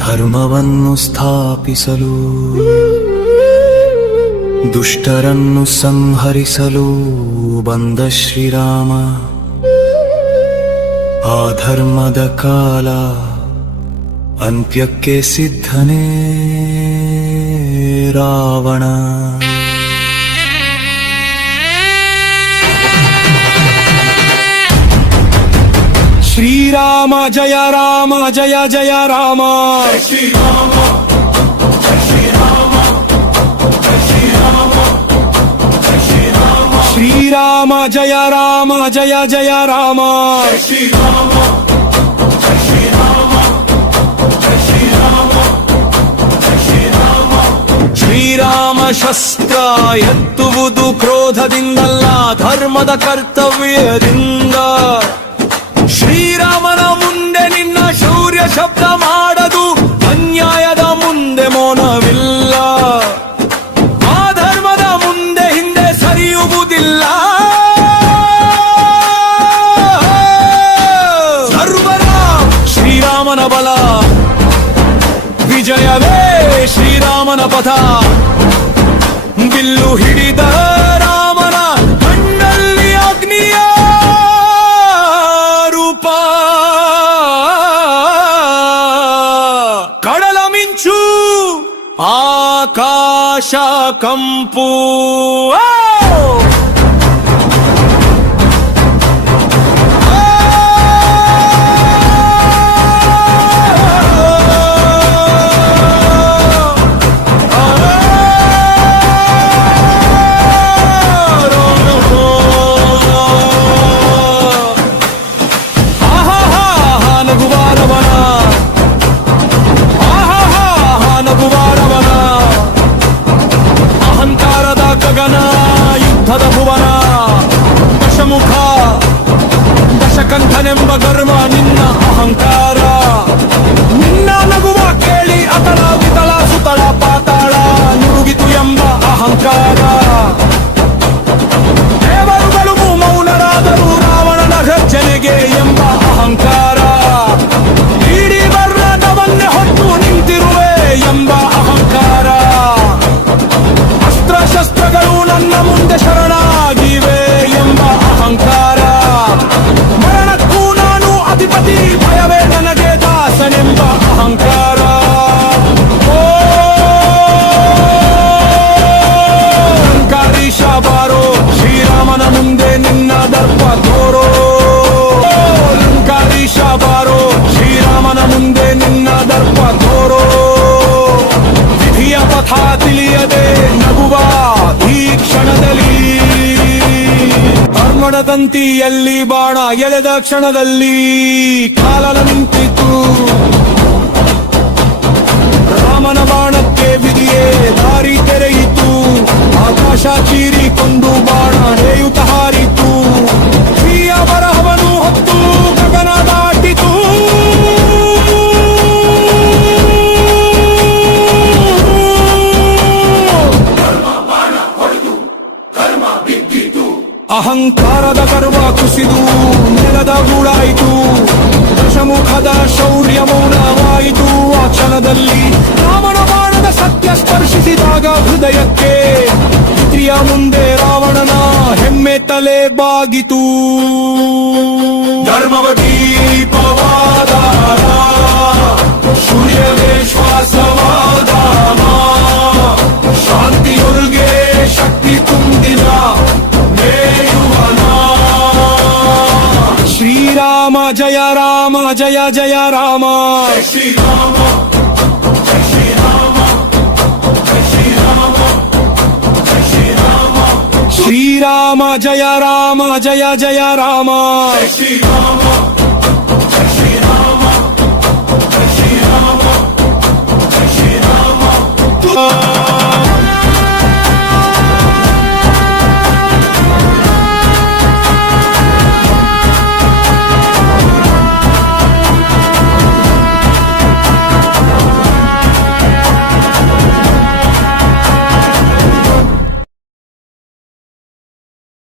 ಧರ್ಮವನ್ನು ಸ್ಥಾಪಿಸಲು ದುಷ್ಟರನ್ನು ಸಂಹರಿಸಲು ಬಂದ ಶ್ರೀರಾಮ. ಆ ಧರ್ಮದ ಕಾಲ ಅಂತ್ಯಕ್ಕೆ ಸಿದ್ಧನೇ ರಾವಣ. ಶ್ರೀರಾಮ ಜಯ ರಾಮ ಜಯ ಜಯ ರಾಮ. ಶ್ರೀರಾಮ ಜಯ ರಾಮ ಜಯ ಜಯ ರಾಮ. ಶ್ರೀರಾಮ ಶಸ್ತ್ರ ಎತ್ತುವುದು ಕ್ರೋಧದಿಂದಲ್ಲ, ಧರ್ಮದ ಕರ್ತವ್ಯದಿಂದ. ಶ್ರೀರಾಮನ ಮುಂದೆ ನಿನ್ನ ಶೌರ್ಯ ಶಬ್ದ ಮಾಡದು, ಅನ್ಯಾಯದ ಮುಂದೆ ಮೌನವಿಲ್ಲ. ಆ ಧರ್ಮದ ಮುಂದೆ ಹಿಂದೆ ಸರಿಯುವುದಿಲ್ಲ. ಸರ್ವರ ಶ್ರೀರಾಮನ ಬಲ, ವಿಜಯವೇ ಶ್ರೀರಾಮನ ಪಥ. ಬಿಲ್ಲು ಹಿಡಿದ ರಾಮನ ಕಣ್ಣಲ್ಲಿ ಅಗ್ನಿಯ ರೂಪ. ಕಡಲ ಮಿಂಚು ಆಕಾಶ ಕಂಪು. ಯುದ್ಧದ ಭುವನ ದಶಮುಖ ದಶಕಂಠನೆಂಬ ಗರ್ವ ನಿನ್ನ ಅಹಂಕಾರ. ನಿನ್ನ ನಗುವ ಕೇಳಿ ಅತಳ ವಿತಳ ಸುತಳ ಪಾತಾಳ ನುರುಗಿತು ಎಂಬ ಅಹಂಕಾರ. ದೇವರುಗಳು ಮೌನರಾದರು ರಾವಣನ ಗರ್ಜನೆಗೆ ಎಂಬ ಅಹಂಕಾರ. ಇಡೀ ಬರ್ಣದವನ್ನೇ ಹೊತ್ತು ನಿಂತಿರುವೆ ಎಂಬ ಅಹಂಕಾರ. ಶಸ್ತ್ರಗಳು ನನ್ನ ಮುಂದೆ ಶರಣಾಗಿವೆ ಎಂಬ ಅಹಂಕಾರ. ಮರಣಕ್ಕೂ ನಾನು ಅಧಿಪತಿ, ಭಯವೇ ನನಗೆ ದಾಸನೆಂಬ ಅಹಂಕಾರ. ಲಂಕಾರೀಶ ಬಾರೋ, ಶ್ರೀರಾಮನ ಮುಂದೆ ನಿನ್ನ ದರ್ಪ ತೋರೋ. ಲಂಕಾರೀಶ ಬಾರೋ, ಶ್ರೀರಾಮನ ಮುಂದೆ ನಿನ್ನ ದರ್ಪ ತೋರೋ. ವಿಧಿಯ ಪಥ ತಿಳಿಯದೆ ನಗುವ ಈ ಕ್ಷಣದಲ್ಲಿ, ಧರ್ಮದ ತಂತಿಯಲ್ಲಿ ಬಾಣ ಎಳೆದ ಕ್ಷಣದಲ್ಲಿ ಕಾಲ ನಿಂತಿತು. ರಾಮನ ಬಾಣಕ್ಕೆ ವಿಧಿಯೇ ದಾರಿ ತೆರೆಯಿತು. ಆಕಾಶ ಚೀರಿಕೊಂಡು ಬಾಣ ನೇಯುತ ಹಾರಿತು. ಪ್ರಿಯ ಬರಹವನು ಹೊತ್ತು ಗಗನ ದಾಟಿತು. ಅಹಂಕಾರದ ಗರ್ವ ಕುಸಿದು ನೆಲದ ಗೂಡಾಯಿತು. ದಶಮುಖದ ಶೌರ್ಯ ಮೌನವಾಯಿತು. ಆ ಕ್ಷಣದಲ್ಲಿ ರಾಮನ ಬಾಣದ ಸತ್ಯ ಸ್ಪರ್ಶಿಸಿದಾಗ ಹೃದಯಕ್ಕೆ ಪಿತೃಯ ಮುಂದೆ ರಾವಣನ ಹೆಮ್ಮೆ ತಲೆ ಬಾಗಿತು. ಧರ್ಮವ ದೀಪವಾದ ಸೂರ್ಯವೇ ಶ್ವಾಸವಾದ ಶಾಂತಿಯೊಳಗೆ ಶಕ್ತಿ ತುಂಬಿದ ಶ್ರೀರಾಮ ಜಯ ರಾಮ ಜಯ ಜಯ ರಾಮ. ಶ್ರೀರಾಮ ಶ್ರೀರಾಮ ಜಯ ರಾಮ ಜಯ ಜಯ ರಾಮ. ಶ್ರೀರಾಮ